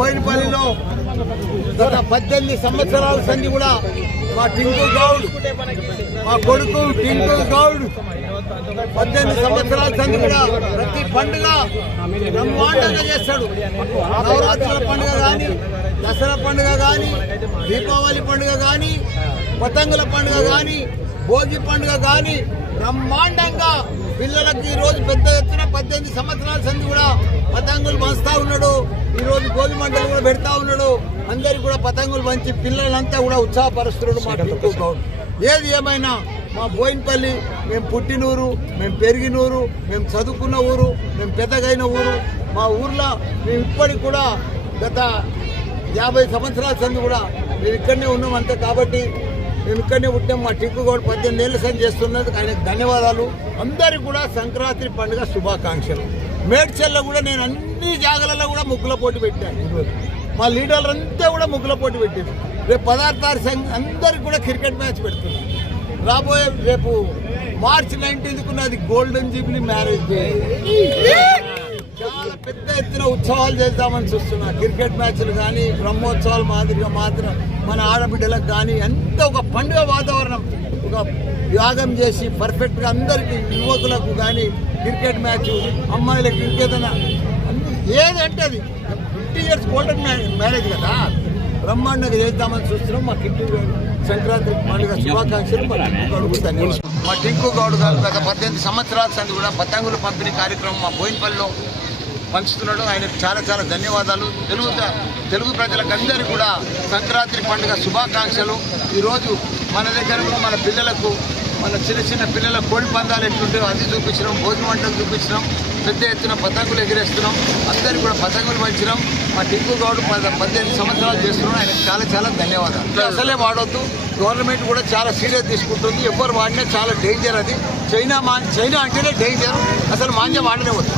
బోయినపల్లిలో గత 18 సంవత్సరాల సంధి కూడా మా టింకు గౌడ్, మా కొడుకు టింకు గౌడ్ 18 సంవత్సరాల సంధి కూడా ప్రతి పండుగ బ్రహ్మాండంగా చేస్తాడు. నవరాత్రుల పండుగ కానీ, దసరా పండుగ కానీ, దీపావళి పండుగ కానీ, పతంగుల పండుగ కానీ, భోగి పండుగ కానీ బ్రహ్మాండంగా పిల్లలకు ఈ రోజు పెద్ద ఎత్తున 18 సంవత్సరాల సంది కూడా పతంగులు పంచుతా ఉన్నాడు. ఈ రోజు భోగి మంటలు కూడా పెడతా ఉన్నాడు. అందరికి కూడా పతంగులు పంచి పిల్లలంతా కూడా ఉత్సాహపరుస్తున్నాడు మా టింకు గౌడ్. ఏది ఏమైనా మా బోయినపల్లి మేము పుట్టినూరు, మేము పెరిగినూరు, మేము చదువుకున్న ఊరు, మేము పెద్దగైన ఊరు. మా ఊర్లో మేము ఇప్పటికి కూడా గత 50 సంవత్సరాల సంది కూడా మేము ఇక్కడనే ఉన్నాం అంతే. కాబట్టి మేము ఇక్కడనే పుట్టాం. మా టింకు గౌడ్ 18 ఏళ్ళ సంది చేస్తున్నది. ఆయనకు ధన్యవాదాలు. అందరికి కూడా సంక్రాంతి పండుగ శుభాకాంక్షలు. మేడ్చల్లో కూడా నేను అన్ని జాగాలలో కూడా ముగ్గుల పోటీ పెట్టాను. ఈరోజు మా లీడర్లంతా కూడా ముగ్గుల పోటీ పెట్టారు. రేపు 16 తారీఖు అందరికి కూడా క్రికెట్ మ్యాచ్ పెడుతున్నాం. రాబోయే రేపు మార్చి 19కు ఉన్నది గోల్డెన్ జూబ్లీ మ్యారేజ్ డే. చాలా పెద్ద ఎత్తున ఉత్సవాలు చేద్దామని చూస్తున్నా. క్రికెట్ మ్యాచ్లు కానీ, బ్రహ్మోత్సవాలు మాదిరిగా మాత్రం మన ఆడబిడ్డలకు కానీ అంత ఒక పండుగ వాతావరణం, ఒక యాగం చేసి పర్ఫెక్ట్గా అందరికీ యువకులకు కానీ క్రికెట్ మ్యాచ్, అమ్మాయిలకు ఇంకేదైనా ఏదంటే అది 50 years గోల్డెన్ మ్యారేజ్ కదా, బ్రహ్మాండంగా చేద్దామని చూస్తున్నాం. మా టింకు సంక్రాంతి పండుగ శుభాకాంక్షలు. మా టింకు గౌడ్ గారు గత 18 సంవత్సరాల సంది కూడా పతంగులు పంపిణీ కార్యక్రమం మా బోయినపల్లిలో పంచుతున్నాడు. ఆయనకు చాలా చాలా ధన్యవాదాలు. తెలుగు ప్రజలకు అందరికీ కూడా సంక్రాంతి పండుగ శుభాకాంక్షలు. ఈరోజు మన దగ్గర కూడా మన పిల్లలకు, మన చిన్న చిన్న పిల్లల కోడి పందాలు ఎట్లుంటాయో అది చూపించడం, భోజనం వంటలు చూపించడం, పెద్ద ఎత్తున పతంగులు ఎగిరేస్తున్నాం. అందరికీ కూడా పతంగులు పంచడం. మా టింకు గౌడ్ 18 సంవత్సరాలు చేస్తున్నాం. ఆయనకు చాలా చాలా ధన్యవాదాలు. అసలే వాడొద్దు, గవర్నమెంట్ కూడా చాలా సీరియస్ తీసుకుంటుంది. ఎవరు వాడినా చాలా డేంజర్. అది చైనా అంటేనే డేంజర్. అసలు మాంజ వాడనే వద్దు.